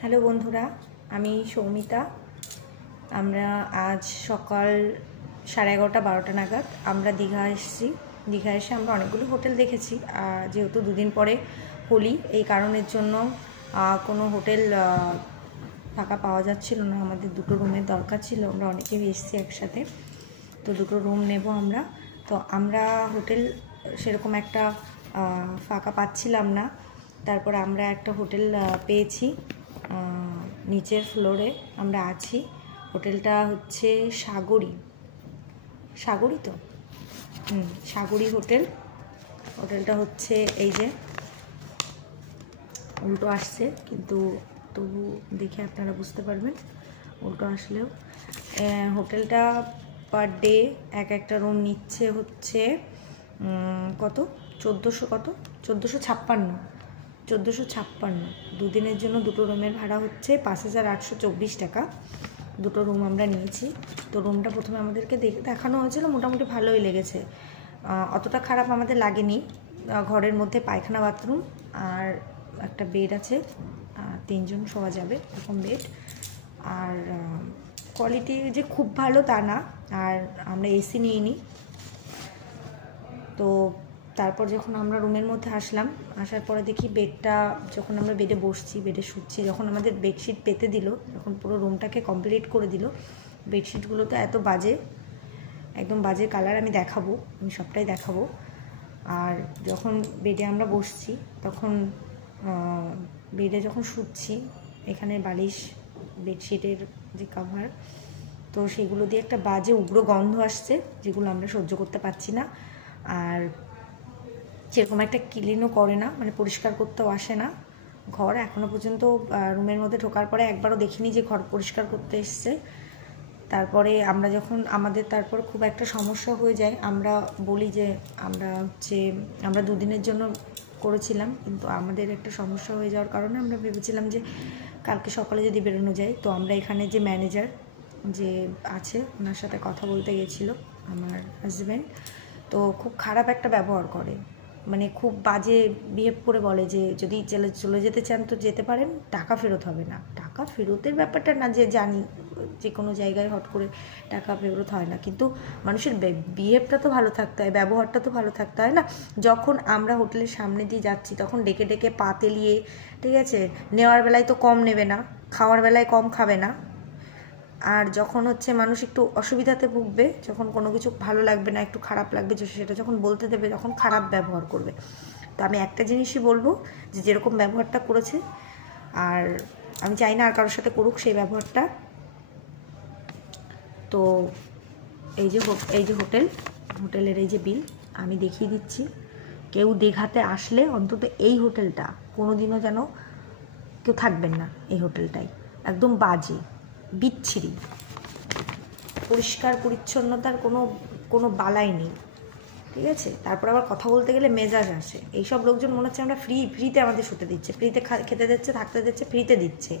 Hello বন্ধুরা, আমি সৌমিতা। আমরা আজ সকাল 11:30-12টা নাগাদ আমরা দীঘা এসেছি। দীঘা এসে আমরা অনেকগুলো হোটেল দেখেছি। যেহেতু দুদিন পরে হোলি, এই কারণের জন্য কোনো হোটেল ফাঁকা পাওয়া যাচ্ছিল না। আমাদের দুটো রুমের দরকার ছিল, আমরা অনেকেই এসেছি একসাথে, তো দুটো রুম নেব আমরা। তো আমরা হোটেল সেরকম একটা ফাঁকা পাচ্ছিলাম না। তারপর আমরা একটা হোটেল পেয়েছি, নিচের ফ্লোরে আমরা আছি। হোটেলটা হচ্ছে সাগরী তো সাগরী হোটেল। হোটেলটা হচ্ছে এই যে উল্টো আসছে, কিন্তু তবু দেখে আপনারা বুঝতে পারবেন উল্টো আসলেও। হোটেলটা পার ডে একটা রুম নিচ্ছে হচ্ছে কত 1456 দুদিনের জন্য দুটো রুমের ভাড়া হচ্ছে 5824 টাকা। দুটো রুম আমরা নিয়েছি। তো রুমটা প্রথমে আমাদেরকে দেখানো হয়েছিল, মোটামুটি ভালোই লেগেছে, অতটা খারাপ আমাদের লাগেনি। ঘরের মধ্যে পায়খানা, বাথরুম আর একটা বেড আছে, 3 জন শোয়া যাবে এরকম বেড। আর কোয়ালিটি যে খুব ভালো তা না। আর আমরা এসি নিইনি। তো তারপর যখন আমরা রুমের মধ্যে আসার পরে দেখি বেডটা, যখন আমরা বেডে বসছি, বেডে শুচ্ছি, যখন আমাদের বেডশিট পেতে দিল, যখন পুরো রুমটাকে কমপ্লিট করে দিল, বেডশিটগুলো তো এত বাজে, একদম বাজে কালার। আমি সবটাই দেখাবো। আর যখন বেডে আমরা বসছি, তখন বেডে যখন শুচ্ছি, এখানে বালিশ, বেডশিটের যে কভার, তো সেগুলো দিয়ে একটা বাজে উগ্র গন্ধ আসছে, যেগুলো আমরা সহ্য করতে পারছি না। আর সেরকম একটা ক্লিনও করে না, মানে পরিষ্কার করতেও আসে না ঘর। এখনও পর্যন্ত রুমের মধ্যে ঢোকার পরে একবারও দেখিনি যে ঘর পরিষ্কার করতে এসছে। তারপরে আমরা যখন তারপর খুব একটা সমস্যা হয়ে যায়, আমরা বলি যে আমরা দুদিনের জন্য করেছিলাম, কিন্তু আমাদের একটা সমস্যা হয়ে যাওয়ার কারণে আমরা ভেবেছিলাম যে কালকে সকালে যদি বেরোনো যায়। তো আমরা এখানে যে ম্যানেজার যে আছে, ওনার সাথে কথা বলতে গেছিলো আমার হাজব্যান্ড। তো খুব খারাপ একটা ব্যবহার করে, মানে খুব বাজে বিহেভ করে বলে যে যদি চলে যেতে চান তো যেতে পারেন, টাকা ফেরত হবে না। টাকা ফেরতের ব্যাপারটা না, যে জানি যে কোনো জায়গায় হট করে টাকা ফেরত হয় না, কিন্তু মানুষের বিহেভটা তো ভালো থাকতে হয়, ব্যবহারটা তো ভালো থাকতে হয় না। যখন আমরা হোটেলের সামনে দিয়ে যাচ্ছি, তখন ডেকে ডেকে পা তেলিয়ে, ঠিক আছে, নেওয়ার বেলায় তো কম নেবে না, খাওয়ার বেলায় কম খাবে না। আর যখন মানুষ একটু অসুবিধাতে ভুগবে, যখন কোনো কিছু ভালো লাগবে না, একটু খারাপ লাগবে, সেটা যখন বলতে দেবে, তখন খারাপ ব্যবহার করবে। তো আমি একটা জিনিসই বলবো, যে যেরকম ব্যবহারটা করেছে, আর আমি চাই না আর কারোর সাথে করুক সেই ব্যবহারটা। তো এই যে হোটেলের এই যে বিল আমি দেখিয়ে দিচ্ছি। কেউ দীঘাতে আসলে অন্তত এই হোটেলটা কোনোদিনও যেন কেউ থাকবেন না। এই হোটেলটাই একদম বাজে, বিচ্ছিরি, পরিষ্কার পরিচ্ছন্নতার কোনো বালাই নেই, ঠিক আছে। তারপর আবার কথা বলতে গেলে মেজাজ আসে। এইসব লোকজন মনে হচ্ছে আমরা ফ্রিতে আমাদের শুতে দিচ্ছে, ফ্রিতে খেতে দিচ্ছে, থাকতে দিচ্ছে, ফ্রিতে দিচ্ছে।